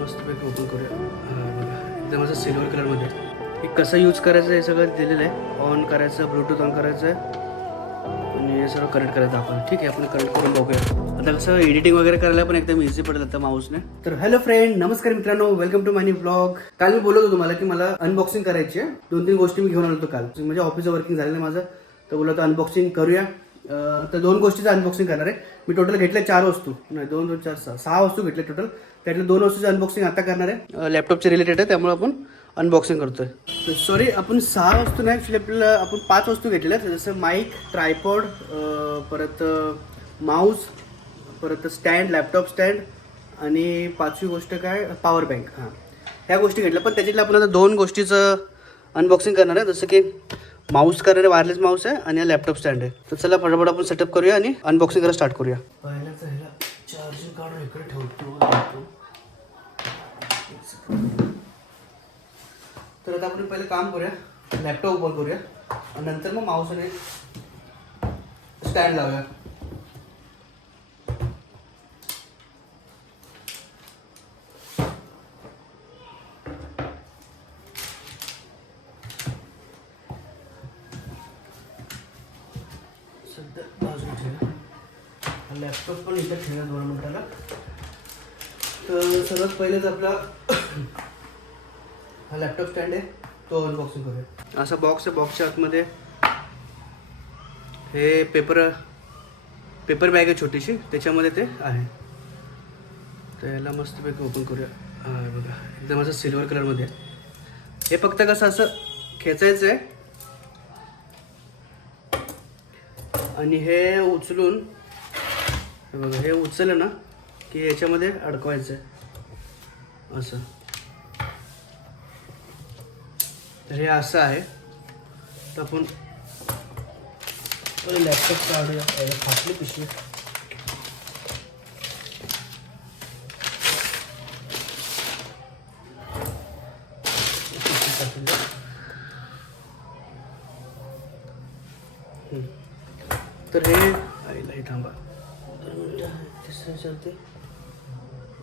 मस्तपैकी ओपन करूया. बघा एकदम असं सिल्वर कलरमध्ये. हे कसं यूज करायचं हे सगळं दिलेलं आहे. ऑन करायचं, ब्लूटूथ ऑन करायचं आणि हे सर्व कनेक्ट करायचं आपण. ठीक आहे, आपण कनेक्ट करून बघूया. आता कसं एडिटिंग वगैरे करायला पण एकदम इझी पडेल आता माऊसने. तर हॅलो फ्रेंड, नमस्कार मित्रांनो, welcome to my new blog. काल मी बोलत होतो तुम्हाला की मला अनबॉक्सिंग करायची आहे. 2-3 गोष्टी मी घेऊन आलो होतो काल. म्हणजे ऑफिसचं वर्किंग झालेलं आहे माझं, तर बोललो तर अनबॉक्सिंग करूया. तर 2 गोष्टीचं अनबॉक्सिंग करणार आहे मी. टोटल घेतले 4 वस्तू, नाही 2 2 4 6 वस्तू घेतले टोटल. त्यातल्या 2 वस्तूचं अनबॉक्सिंग आता करणार आहे. लॅपटॉपचे रिलेटेड आहे, त्यामुळे आपण अनबॉक्सिंग करतोय. सॉरी, आपण 6 वस्तू नाही, ॲक्च्युली आपल्याला आपण 5 वस्तू घेतलेल्या आहेत. जसं माईक, ट्रायपॉड, परत माऊस, परत स्टँड, लॅपटॉप स्टँड आणि 5वी गोष्ट काय, पॉवर बँक. हां, ह्या गोष्टी घेतल्या. पण त्याच्यातल्या आपण आता 2 गोष्टीचं अनबॉक्सिंग करणार आहे. जसं की माऊस करणारे वायरलेस माऊस आहे आणि लॅपटॉप स्टँड आहे. तर चला फटाफट आपण सेटअप करूया आणि अनबॉक्सिंग करायला स्टार्ट करूया. पहिल्याच ह्याला चार्जिंग कार्ड इकडे ठेवतो. तर आता आपण पहिले काम करूया, लॅपटॉप ओपन करूया आणि नंतर मग माऊस आणि स्टँड लावूया. सध्या बाजूला ठेवा, लॅपटॉप पण इथे ठेवा 2 मिनिटाला. तर सर्वात पहिलेच आपला हा लॅपटॉप स्टँड आहे, तो अनबॉक्सिंग करूया. असा बॉक्स आहे. बॉक्सच्या आतमध्ये हे पेपर बॅग आहे छोटीशी, त्याच्यामध्ये ते आहे. तर याला मस्तपैकी ओपन करूया. बघा एकदम असं सिल्वर कलरमध्ये आहे. हे फक्त कसं असं खेचायचं आहे आणि हे उचलून, हे बघा, हे उचललं ना की ह्याच्यामध्ये अडकवायचं आहे असं. तर हे असं आहे. तर आपण लॅपटॉप काढूया. फाटली पिशवी. तर हे आईला हे थांबा, तिसरं चालते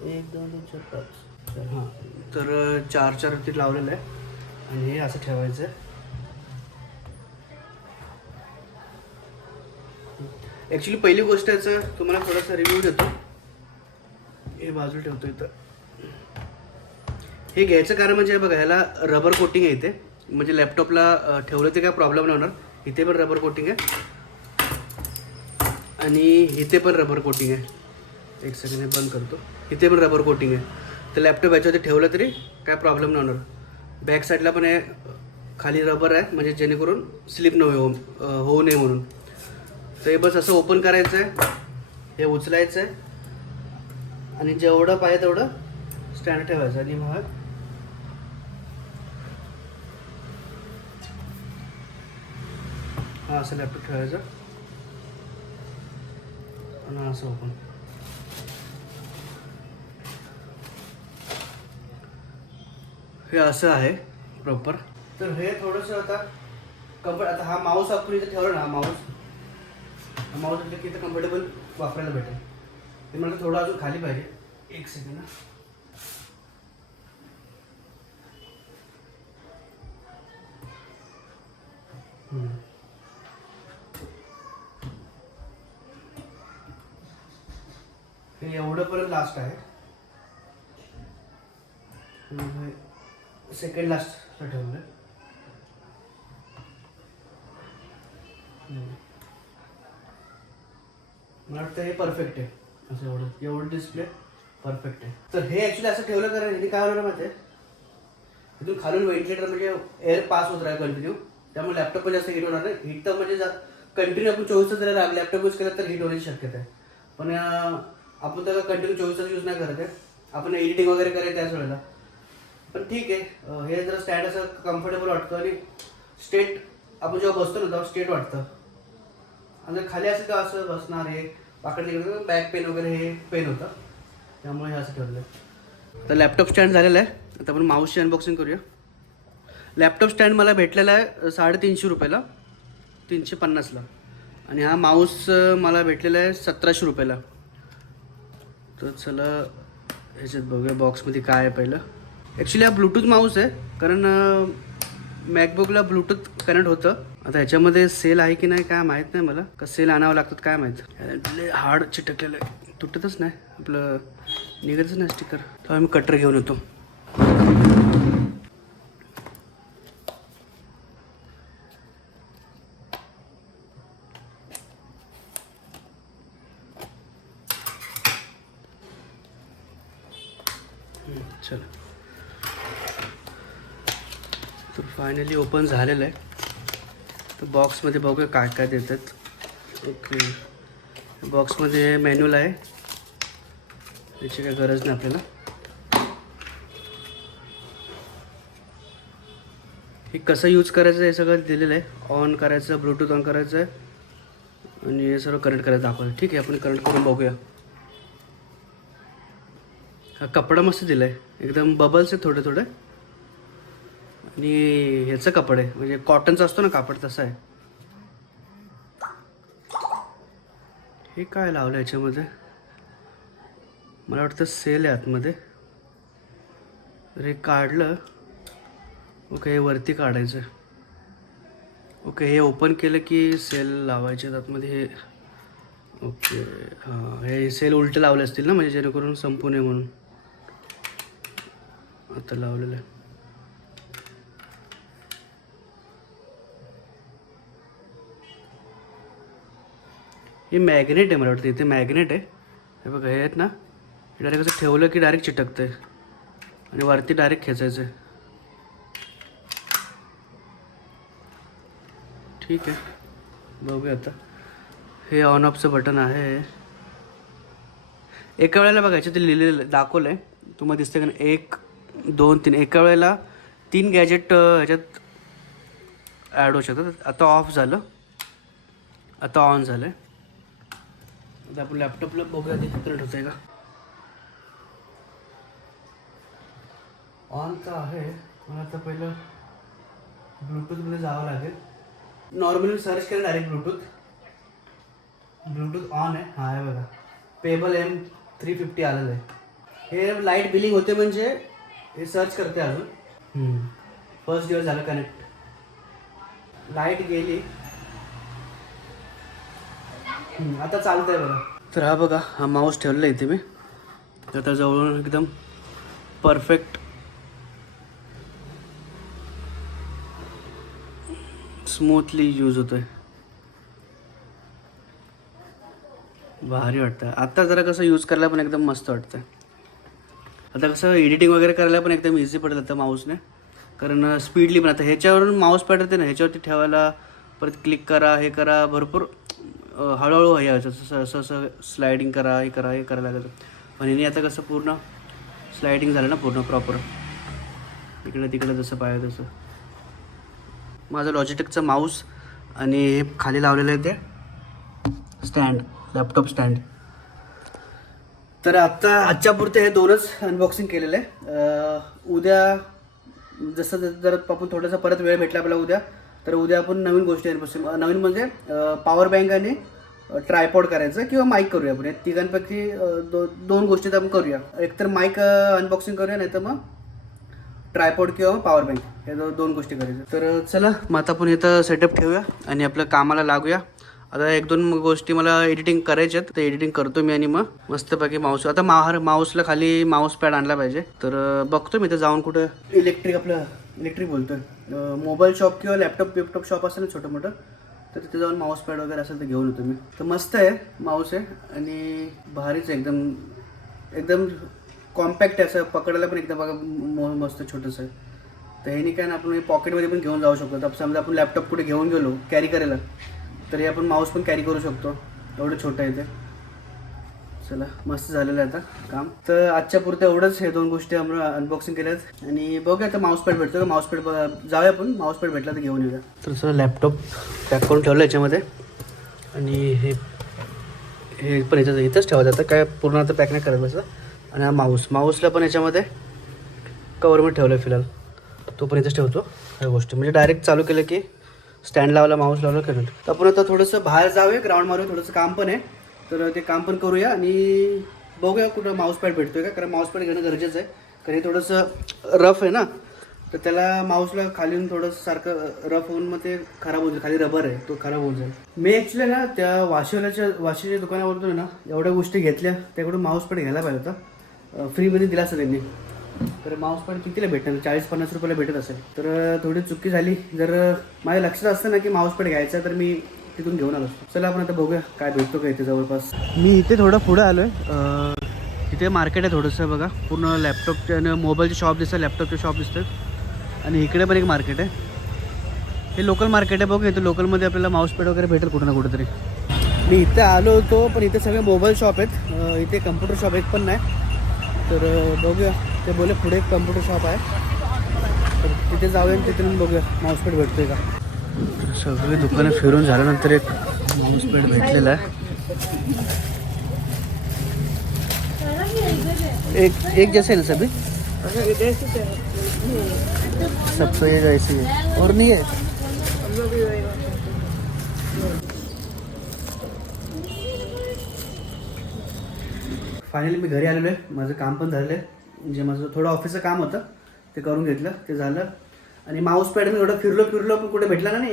1 2 3 4 5. हां, तर 4 वरती लावलेलं आहे आणि हे असं ठेवायचं आहे. ॲक्च्युली पहिली गोष्ट याचं तुम्हाला थोडासा रिव्ह्यू देतो. हे बाजूला ठेवतो इथं. हे घ्यायचं कारण म्हणजे बघा, ह्याला रबर कोटिंग आहे इथे. म्हणजे लॅपटॉपला ठेवलं ते काय प्रॉब्लेम नाही होणार. इथे पण रबर कोटिंग आहे आणि इथे पण रबर कोटिंग आहे. एक सेकंड, हे बंद करतो. इथे पण रबर कोटिंग आहे. तर लॅपटॉप याच्यावरती ठेवलं तरी काय प्रॉब्लेम नाही होणार. बॅक साईडला पण हे खाली रबर आहे, म्हणजे जेणेकरून स्लिप न होऊ नये म्हणून. तर हे बस असं ओपन करायचं आहे, हे उचलायचं आहे आणि जेवढं पाहिजे तेवढं स्टँड ठेवायचं आणि मग हा असं लॅपटॉप ठेवायचं आणि असं ओपन. हे असं आहे प्रॉपर. तर हे थोडंसं आता आता हा माऊस आपण इथे ठेवला ना, माऊस म्हटलं की इथं कम्फर्टेबल वापरायला भेटेल. ते मला थोडं अजून खाली पाहिजे. एक सेकंड ना. हे एवढं पर्यंत लास्ट आहे. सेकंड लास्ट ठेवलं. मला वाटतं हे परफेक्ट आहे. असं एवढं डिस्प्ले परफेक्ट आहे. तर हे ॲक्च्युली असं ठेवलं कारण हे काय होणार माहिती आहे, इथून खालून व्हेंटिलेटर म्हणजे एअर पास होत राहील कंटिन्यू. त्यामुळे लॅपटॉप पण जास्त हीट होणार नाही. हीट तर म्हणजे कंटिन्यू आपण 24 तास जर लॅपटॉप यूज केला तर हीट होण्याची शक्यता आहे. पण आपण त्याला कंटिन्यू 24 तास यूज नाही करत आहे. आपण एडिटिंग वगैरे करायचं त्याच वेळेला. पण ठीक आहे, हे जरा स्टँड असं कम्फर्टेबल वाटतं आणि स्ट्रेट आपण जेव्हा बसतो ना तेव्हा स्ट्रेट वाटतं. आणि खाली असं का असं बसणार, हे पाकड तिकडे बॅक पेन वगैरे हे पेन होतं, त्यामुळे हे असं ठेवलं. तर लॅपटॉप स्टँड झालेला आहे. आता आपण माऊसची अनबॉक्सिंग करूया. लॅपटॉप स्टँड मला भेटलेला आहे 350 रुपयाला, 350ला. आणि हा माऊस मला भेटलेला आहे 1700 रुपयाला. तर चला ह्याच्यात बघूया बॉक्समध्ये काय आहे पहिलं. ॲक्च्युली हा ब्लूटूथ माऊस आहे, कारण मॅकबुकला ब्लूटूथ कनेक्ट होतं. आता ह्याच्यामध्ये सेल आहे की नाही काय माहीत नाही मला, का सेल आणावं लागतात काय माहीत. हार्ड चिटकलेलं आहे, तुटतच नाही आपलं, निघतच नाही स्टिकर. तर आम्ही कटर घेऊन येतो. चला, तर फायनली ओपन झालेलं आहे. तर बॉक्समध्ये बघूया काय काय देतात. ओके, बॉक्समध्ये मॅन्युअल आहे, त्याची काही गरज नाही आपल्याला. हे कसं यूज करायचं हे सगळं दिलेलं आहे. ऑन करायचं, ब्लूटूथ ऑन करायचं आहे आणि हे सर्व कनेक्ट करायचं दाखवलं. ठीक आहे, आपण कनेक्ट करून बघूया. हा कपडा मस्त दिला आहे, एकदम बबल्स आहे थोडे थोडे. आणि ह्याचं कपड आहे, म्हणजे कॉटनचं असतो ना कापड, तसं आहे. हे काय लावलं याच्यामध्ये, मला वाटतं सेल आहे आतमध्ये. तर हे काढलं. ओके, हे वरती काढायचं. ओके, हे ओपन केलं की सेल लावायचे आतमध्ये हे. ओके, हां, हे सेल उलटे लावले असतील ना, म्हणजे जेणेकरून संपू नये म्हणून. आता लावलेलं आहे. हे मॅग्नेट आहे, मला वाटतं इथे मॅग्नेट आहे. हे बघा, हे आहेत ना, हे डायरेक्ट असं ठेवलं की डायरेक्ट चिटकतं आहे आणि वरती डायरेक्ट खेचायचं आहे. ठीक आहे, बघूया आता. हे ऑन ऑफचं बटन आहे. एका वेळेला बघायचं, ते लिहिलेलं दाखवलं आहे, तुम्हाला दिसतं का नाही, 1 2 3. एका वेळेला 3 गॅजेट ह्याच्यात ॲड होऊ शकतात. आता ऑफ झालं, आता ऑन झालं आहे. आता आपण लॅपटॉपला बघूया ते कनेक्ट होतं आहे का. ऑन तर आहे, मला आता पहिलं ब्लूटूथमध्ये जावं लागेल. नॉर्मली सर्च केलं डायरेक्ट ब्लूटूथ ऑन आहे. हा आहे बघा, पेबल M350 आलेलं आहे. हे लाईट बिलिंग होते, म्हणजे हे सर्च करते अजून. फर्स्ट दिवस झालं कनेक्ट. लाईट गेली, आता चालतंय बघा. तर हा बघा, हा माऊस ठेवलेला आहे इथे मी. आता जवळून एकदम परफेक्ट स्मूथली यूज होतोय, भारी वाटतं. आता जरा कसं यूज करायला पण एकदम मस्त वाटतं. आता कसं एडिटिंग वगैरे करायला पण एकदम इझी पडेल आता माऊसने, कारण स्पीडली. पण आता ह्याच्यावरून माऊस पॅड येते ना, ह्याच्यावरती ठेवायला, परत क्लिक करा, हे करा, भरपूर हळूहळू हे असं असं स्लायडिंग करा, हे करा, हे करायला लागतं. पण ह्याने आता कसं पूर्ण स्लायडिंग झालं ना, पूर्ण प्रॉपर इकडे तिकडे जसं पाहिजे तसं. माझं लॉजिटेकचं माऊस आणि हे खाली लावलेलं आहे ते स्टँड, लॅपटॉप स्टँड. तर आजच्या पुरते हे 2च अनबॉक्सिंग केलेलं आहे. उद्या जसं जर आपण थोडासा परत वेळ भेटला आपल्याला उद्या, तर उद्या आपण नवीन गोष्टी नवीन म्हणजे पॉवर बँक आणि ट्रायपॉड करायचं किंवा माईक करूया. आपण या तिघांपैकी 2 गोष्टी आपण करूया. एक तर माईक अनबॉक्सिंग करूया, नाही तर मग ट्रायपॉड किंवा पॉवर बँक, हे 2 गोष्टी करायच्या. तर चला मग आता आपण इथं सेटअप ठेवूया आणि आपल्या कामाला लागूया. आता 1-2 गोष्टी मला एडिटिंग करायच्यात, तर एडिटिंग करतो मी आणि मग मस्तपैकी माऊस. आता माऊसला खाली माऊस पॅड आणला पाहिजे. तर बघतो मी इथं जाऊन कुठं इलेक्ट्रिक बोलतोय, मोबाईल शॉप किंवा लॅपटॉप शॉप असेल ना छोटं मोठं, तर तिथे जाऊन माऊस पॅड वगैरे असेल तर घेऊन येतो मी. तर मस्त आहे माऊस आहे आणि भारीच आहे, एकदम कॉम्पॅक्ट आहे, असं पकडायला पण एकदम बघा मस्त छोटंसं आहे. तर ह्यानी काय ना आपण पॉकेटमध्ये पण घेऊन जाऊ शकतो. तर समजा आपण लॅपटॉप कुठे घेऊन गेलो कॅरी करायला, तर हे आपण माऊस पण कॅरी करू शकतो, एवढं छोटं आहे ते. चला, मस्त झालेलं आहे आता काम. तर आजच्या पुरतं एवढंच, हे 2 गोष्टी आपण अनबॉक्सिंग केल्यात. आणि बघूया आता माऊस पॅड भेटतो का. माऊस पॅड जाऊया आपण, माऊस पॅड भेटला तर घेऊन येऊया. तर सर लॅपटॉप पॅक करून ठेवलं याच्यामध्ये, आणि हे पण इथंच ठेवायचं आता, काय पूर्ण आता पॅक नाही करायचं असं. आणि हा माऊसला पण याच्यामध्ये कवरमध्ये ठेवलं आहे फिलहाल, तो पण इथंच ठेवतो. ह्या गोष्टी म्हणजे डायरेक्ट चालू केलं की स्टँड लावला, माऊस लावला, करेक्ट. तर आपण आता थोडंसं बाहेर जाऊया, ग्राउंड मारूया, थोडंसं काम पण आहे, तर ते काम पण करूया. आणि बघूया कुठं माऊस पॅड भेटतोय का, कारण माऊस पॅड घेणं गरजेचं आहे. कारण हे थोडंसं रफ आहे ना, तर त्याला माऊसला खालीून थोडंसं सारखं रफ होऊन मग ते खराब होईल. खाली रबर आहे तो खराब होऊन जाईल. मी ॲक्च्युली ना त्या वाशीच्या दुकानावरतून ना एवढ्या गोष्टी घेतल्या, त्याकडून माऊस पॅड घ्यायला पाहिजे होता. फ्रीमध्ये दिला असं त्यांनी. तर माऊस पॅड कितीला भेटणार, 40-50 रुपयाला भेटत असेल. तर थोडी चुकी झाली. जर माझ्या लक्षात असतं ना की माऊस पॅड घ्यायचा तर मी तिथून घेऊन आलो असतो. चला आपण आता बघूया काय भेटतो का इथे जवळपास. मी इथे थोडं पुढं आलो आहे. इथे मार्केट आहे थोडंसं बघा, पूर्ण लॅपटॉपचे आणि मोबाईलचे शॉप दिसतात, लॅपटॉपचे शॉप दिसतात. आणि इकडे पण एक मार्केट आहे. हे लोकल मार्केट आहे. बघू इथे लोकलमध्ये आपल्याला माऊस पॅड वगैरे भेटेल कुठं ना कुठेतरी. मी इथे आलो होतो पण इथे सगळे मोबाईल शॉप आहेत. इथे कम्प्युटर शॉप एक पण नाही. तर बघूया, ते बोले पुढे एक कम्प्युटर शॉप आहे, तर तिथे जाऊया तिथून बघूया माऊस पॅड भेटतोय का. सगळी दुकानं फिरून झाल्यानंतर एक माऊस पॅड भेटलेला आहे. एक जैसे है ना सभी, सबको ये जैसे है और नहीं है. फायनली मी घरी आलेलो आहे. माझं काम पण झालेलं आहे. म्हणजे माझं थोडं ऑफिसचं काम होतं ते करून घेतलं, ते झालं. आणि माऊस पॅड मी एवढं फिरलो पण कुठे भेटला ना.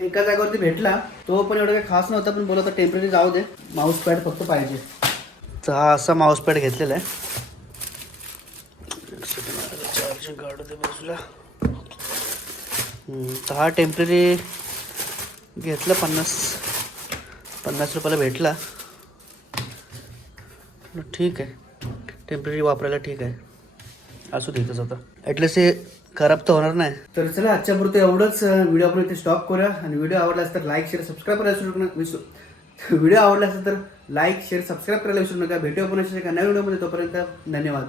एका जागेवरती भेटला, तो पण एवढं काही खास नव्हता. पण बोला तर टेम्पररी जाऊ दे, माऊस पॅड फक्त पाहिजे. तर हा असा माऊस पॅड घेतलेला आहे. चार्जिंग काढू दे बाजूला. तर हा टेम्पररी घेतला, 50 रुपयाला भेटला. ठीक आहे, टेम्पररी वापरायला ठीक आहे, असू देतच आता. ॲटलिस्ट हे खराब तर होणार नाही. तर चला आजच्या पुरतं एवढंच. व्हिडिओ आपण इथे स्टॉप करूया. आणि व्हिडिओ आवडला असेल तर लाईक शेअर सबस्क्राईब करायला व्हिडिओ आवडला असेल तर लाईक शेअर सबस्क्राईब करायला विसरू नका. भेटू आपण एका नवीन व्हिडिओमध्ये. तोपर्यंत धन्यवाद.